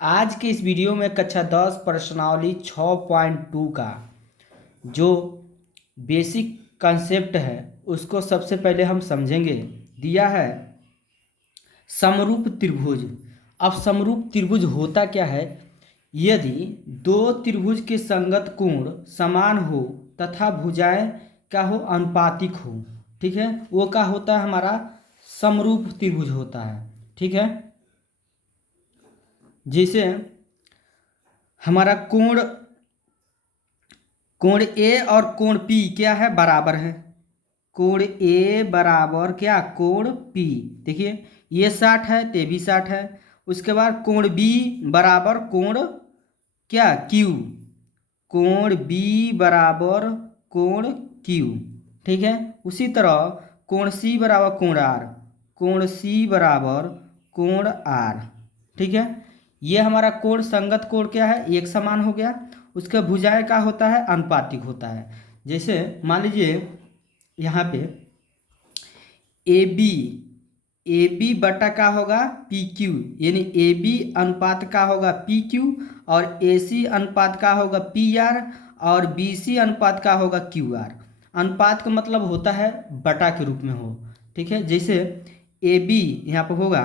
आज के इस वीडियो में कक्षा 10 प्रश्नावली 6.2 का जो बेसिक कंसेप्ट है उसको सबसे पहले हम समझेंगे। दिया है समरूप त्रिभुज। अब समरूप त्रिभुज होता क्या है? यदि दो त्रिभुज के संगत कोण समान हो तथा भुजाएं क्या हो, अनुपातिक हो। ठीक है, वो क्या होता है? हमारा समरूप त्रिभुज होता है। ठीक है, जैसे हमारा कोण कोण ए और कोण पी क्या है? बराबर है। कोण ए बराबर क्या? कोण पी। देखिए ये 60 है तो ये भी 60 है। उसके बाद कोण बी बराबर कोण क्या? क्यू। कोण बी बराबर कोण क्यू। ठीक है, उसी तरह कोण सी बराबर कोण आर। कोण सी बराबर कोण आर। ठीक है, ये हमारा कोण संगत कोण क्या है? एक समान हो गया। उसका भुजाएं का होता है? अनुपातिक होता है। जैसे मान लीजिए यहाँ पे ए बी बटा का होगा पी क्यू, यानी ए बी अनुपात का होगा पी क्यू, और ए सी अनुपात का होगा पी आर, और बी सी अनुपात का होगा क्यू आर। अनुपात का मतलब होता है बटा के रूप में हो। ठीक है, जैसे ए बी यहाँ पर होगा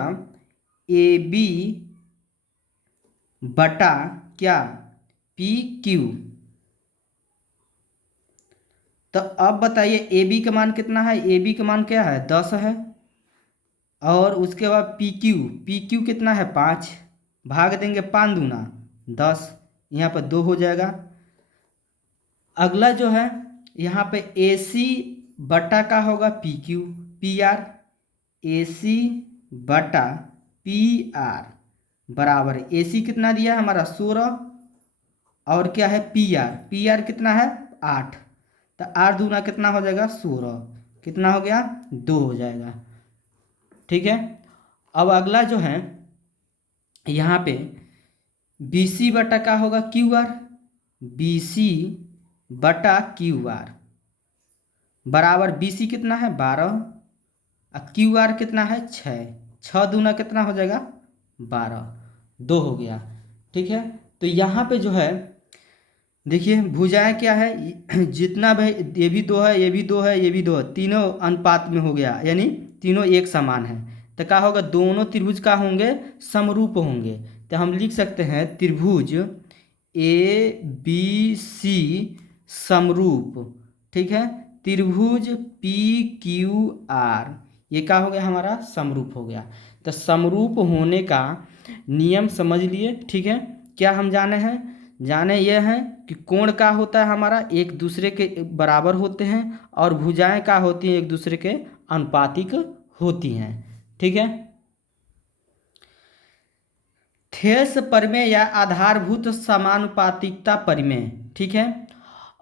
ए बी बटा क्या? P Q. तो अब बताइए ए बी का मान कितना है? ए बी का मान क्या है? 10 है। और उसके बाद पी क्यू कितना है? 5। भाग देंगे 5 दूना 10, यहाँ पर 2 हो जाएगा। अगला जो है यहाँ पे ए सी बटा का होगा पी क्यू पी आर। ए सी बटा पी आर बराबर ए सी कितना दिया है हमारा? 16। और क्या है? पी आर कितना है? 8। तो 8 दूना कितना हो जाएगा? 16। कितना हो गया? 2 हो जाएगा। ठीक है, अब अगला जो है यहाँ पे बी सी बटा का होगा क्यू आर। बी सी बटा क्यू आर बराबर बी सी कितना है? 12। और क्यू आर कितना है? 6। 6 दूना कितना हो जाएगा? 12। 2 हो गया। ठीक है, तो यहाँ पे जो है देखिए भुजाएं क्या है? जितना भाई ये भी 2 है, ये भी 2 है, ये भी 2 है, तीनों अनुपात में हो गया, यानी तीनों एक समान है। तो क्या होगा? दोनों त्रिभुज का होंगे? समरूप होंगे। तो हम लिख सकते हैं त्रिभुज ए बी सी समरूप। ठीक है, त्रिभुज पी क्यू आर ये क्या हो गया? हमारा समरूप हो गया। तो समरूप होने का नियम समझ लिए। ठीक है, क्या हम जाने हैं? जाने यह है कि कोण का होता है हमारा एक दूसरे के बराबर होते हैं, और भुजाएं का होती हैं एक दूसरे के अनुपातिक होती हैं। ठीक है, थेल्स प्रमेय या आधारभूत समानुपातिकता प्रमेय। ठीक है,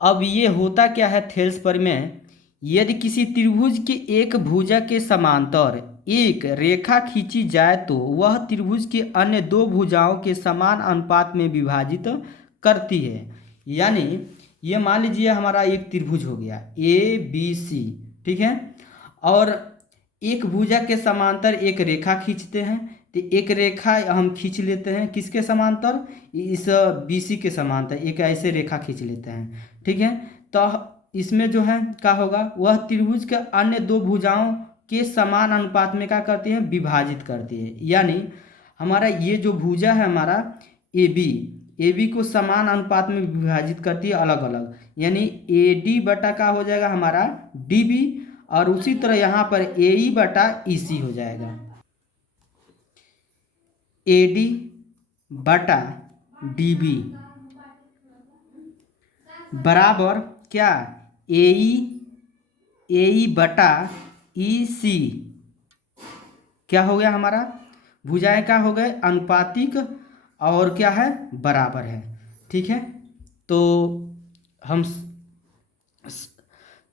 अब ये होता क्या है थेल्स प्रमेय? यदि किसी त्रिभुज की एक भुजा के समांतर एक रेखा खींची जाए तो वह त्रिभुज की अन्य दो भुजाओं के समान अनुपात में विभाजित करती है। यानी ये मान लीजिए हमारा एक त्रिभुज हो गया ए बी सी। ठीक है, और एक भुजा के समांतर एक रेखा खींचते हैं। तो एक रेखा हम खींच लेते हैं किसके समांतर? इस BC के समांतर एक ऐसे रेखा खींच लेते हैं। ठीक है, तो इसमें जो है क्या होगा? वह त्रिभुज के अन्य दो भुजाओं के समान अनुपात में क्या करती है? विभाजित करती है। यानी हमारा ये जो भुजा है हमारा ए बी को समान अनुपात में विभाजित करती है अलग अलग, यानी ए डी बटा का हो जाएगा हमारा डी बी, और उसी तरह यहाँ पर ए ई बटा ई सी हो जाएगा। ए डी बटा डी बी बराबर क्या? ए ई बटा ई सी। क्या हो गया हमारा? भुजाएं क्या हो गए? अनुपातिक, और क्या है? बराबर है। ठीक है, तो हम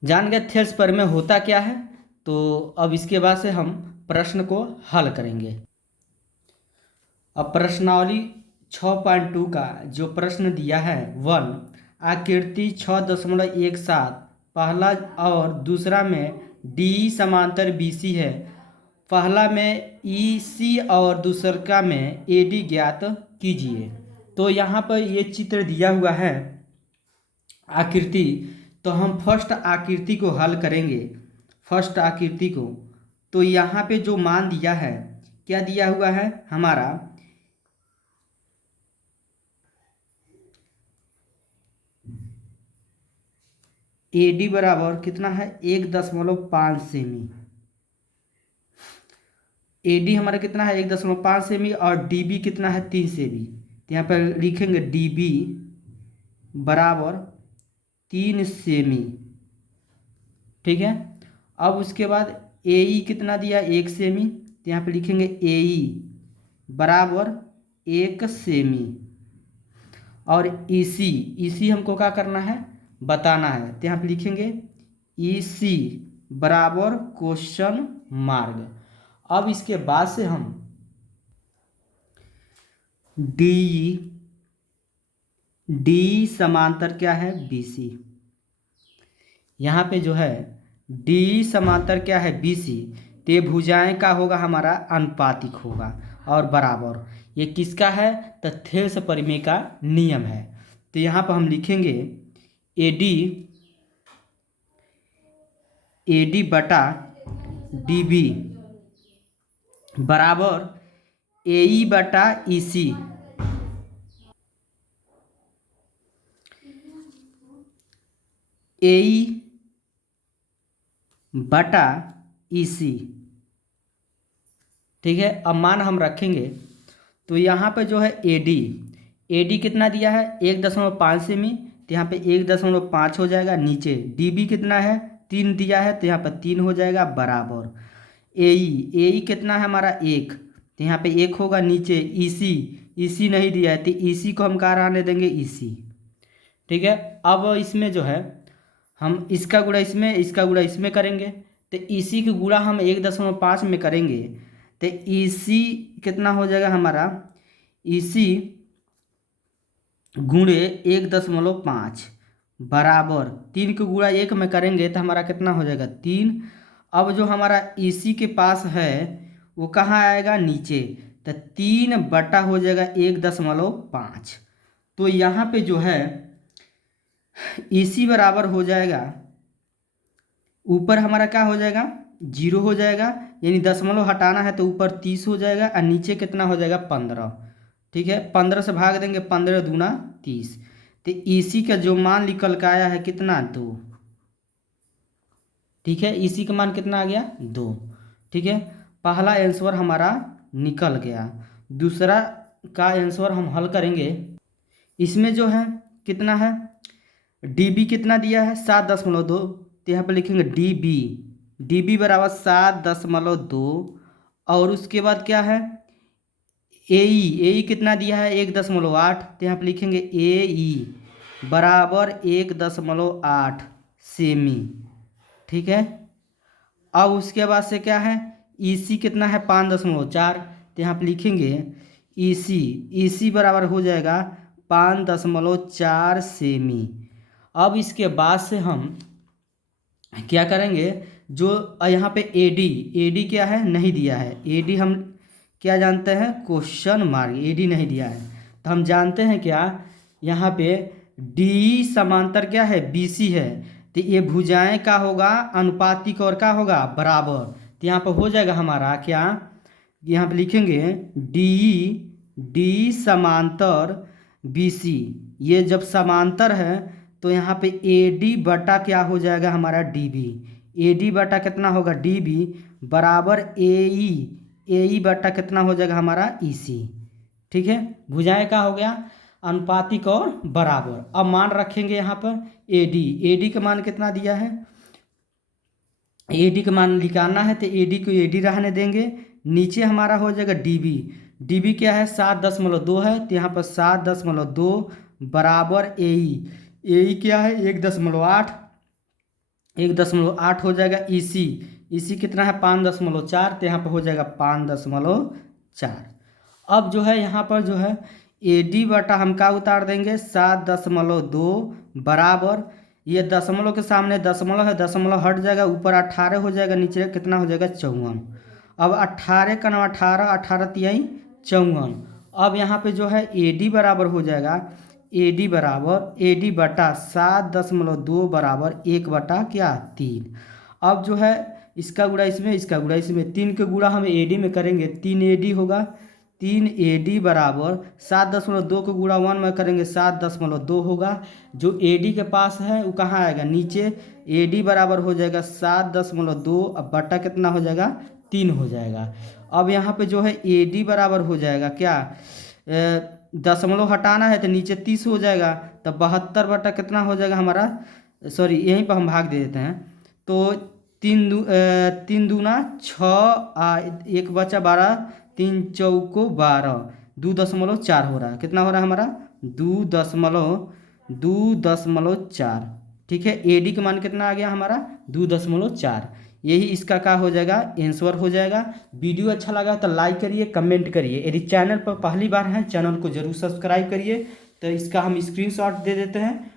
जान गए थेल्स प्रमेय होता क्या है। तो अब इसके बाद से हम प्रश्न को हल करेंगे। अब प्रश्नावली 6.2 का जो प्रश्न दिया है 1 आकृति 6.17 पहला और दूसरा में डी समांतर बी सी है। पहला में ई सी और दूसरा में ए डी ज्ञात कीजिए। तो यहाँ पर ये चित्र दिया हुआ है आकृति, तो हम फर्स्ट आकृति को हल करेंगे। फर्स्ट आकृति को, तो यहाँ पे जो मान दिया है, क्या दिया हुआ है हमारा, AD बराबर कितना है 1.5 सेमी। AD हमारा कितना है 1.5 सेमी और DB कितना है 3 सेमी। तो यहाँ पर लिखेंगे DB बराबर 3 सेमी। ठीक है। अब उसके बाद AE कितना दिया 1 सेमी, तो यहाँ पे लिखेंगे AE बराबर 1 सेमी। और EC हमको क्या करना है, बताना है। तो यहाँ पे लिखेंगे EC बराबर क्वेश्चन मार्क। अब इसके बाद से हम DE समांतर क्या है BC। यहाँ पे जो है DE समांतर क्या है BC, ते भुजाएं का होगा हमारा अनुपातिक होगा और बराबर। ये किसका है, तो थेल्स परिमेय का नियम है। तो यहाँ पर हम लिखेंगे AD बटा DB बराबर AE बटा EC। AE बटा EC। ठीक है। अब मान हम रखेंगे, तो यहाँ पे जो है AD कितना दिया है 1.5 सेमी, तो यहाँ पे 1.5 हो जाएगा। नीचे DB कितना है 3 दिया है, तो यहाँ पर 3 हो जाएगा बराबर। AE कितना है हमारा 1, तो यहाँ पे 1 होगा। नीचे EC नहीं दिया है, तो EC को हम कहाँ रहने देंगे EC। ठीक है। अब इसमें जो है हम इसका गुणा इसमें, इसका गुणा इसमें करेंगे, तो EC का गुणा हम 1.5 में करेंगे, तो EC कितना हो जाएगा हमारा, EC गुणे 1.5 बराबर 3 का गुणा 1 में करेंगे तो हमारा कितना हो जाएगा 3। अब जो हमारा EC के पास है वो कहाँ आएगा, नीचे, तो 3 बटा हो जाएगा 1.5। तो यहाँ पे जो है EC बराबर हो जाएगा, ऊपर हमारा क्या हो जाएगा 0 हो जाएगा, यानी दशमलव हटाना है तो ऊपर 30 हो जाएगा और नीचे कितना हो जाएगा 15। ठीक है। 15 से भाग देंगे, 15 दूना 30। तो EC का जो मान निकल के आया है कितना 2। ठीक है। EC का मान कितना आ गया 2। ठीक है। पहला आंसर हमारा निकल गया। दूसरा का आंसर हम हल करेंगे। इसमें जो है कितना है, DB कितना दिया है 7.2, तो यहाँ पर लिखेंगे DB बराबर 7.2। और उसके बाद क्या है AE कितना दिया है 1.8, तो यहाँ पर लिखेंगे AE बराबर 1.8 सेमी। ठीक है। अब उसके बाद से क्या है EC कितना है 5.4, तो यहाँ पर लिखेंगे EC बराबर हो जाएगा 5.4 सेमी। अब इसके बाद से हम क्या करेंगे, जो यहाँ पे AD क्या है नहीं दिया है, AD हम क्या जानते हैं क्वेश्चन मार्क, AD नहीं दिया है। तो हम जानते हैं क्या, यहाँ पे DE समांतर क्या है BC है, तो ये भुजाएं का होगा अनुपातिक और क्या होगा बराबर। तो यहाँ पर हो जाएगा हमारा क्या, यहाँ पे लिखेंगे DE समांतर BC। ये जब समांतर है तो यहाँ पे AD बटा क्या हो जाएगा हमारा AD बटा कितना होगा DB बराबर AE बटा कितना हो जाएगा हमारा EC। ठीक है। भुजाएं का हो गया अनुपातिक और बराबर। अब मान रखेंगे यहाँ पर AD का मान कितना दिया है, AD का मान निकालना है तो AD को AD रहने देंगे। नीचे हमारा हो जाएगा DB क्या है 7.2 है, तो यहाँ पर 7.2 बराबर AE क्या है 1.8 हो जाएगा। EC कितना है 5.4, तो यहाँ पर हो जाएगा 5.4। अब जो है यहाँ पर जो है AD बटा हम क्या उतार देंगे 7.2 बराबर, ये दशमलव के सामने दशमलव है, दशमलव हट जाएगा, ऊपर 18 हो जाएगा, नीचे कितना हो जाएगा 54। अब 18 का 18 18 तिहाई 54। अब यहाँ पे जो है ए डी बराबर हो जाएगा, ए डी बटा 7.2 बराबर 1 बटा क्या 3। अब जो है इसका गुणा इसमें, इसका गुणा इसमें, 3 के गुणा हम ए डी में करेंगे 3 ए डी होगा, 3 ए डी बराबर 7.2 के गुणा 1 में करेंगे 7.2 होगा। जो ए डी के पास है वो कहाँ आएगा नीचे, ए डी बराबर हो जाएगा 7.2, अब बटा कितना हो जाएगा 3 हो जाएगा। अब यहाँ पे जो है ए डी बराबर हो जाएगा क्या, दशमलव हटाना है तो नीचे 30 हो जाएगा, तब 72 बटा कितना हो जाएगा हमारा, सॉरी यहीं पर हम भाग दे देते हैं। तो 3 दूना 6, 1 बचा 12, 3 चौको 12, 2.4 हो रहा है, कितना हो रहा है हमारा 2.4। ठीक है, ए डी का मान कितना आ गया हमारा 2.4। यही इसका क्या हो जाएगा आंसर हो जाएगा। वीडियो अच्छा लगा तो लाइक करिए, कमेंट करिए, यदि चैनल पर पहली बार हैं चैनल को जरूर सब्सक्राइब करिए। तो इसका हम स्क्रीनशॉट दे देते हैं।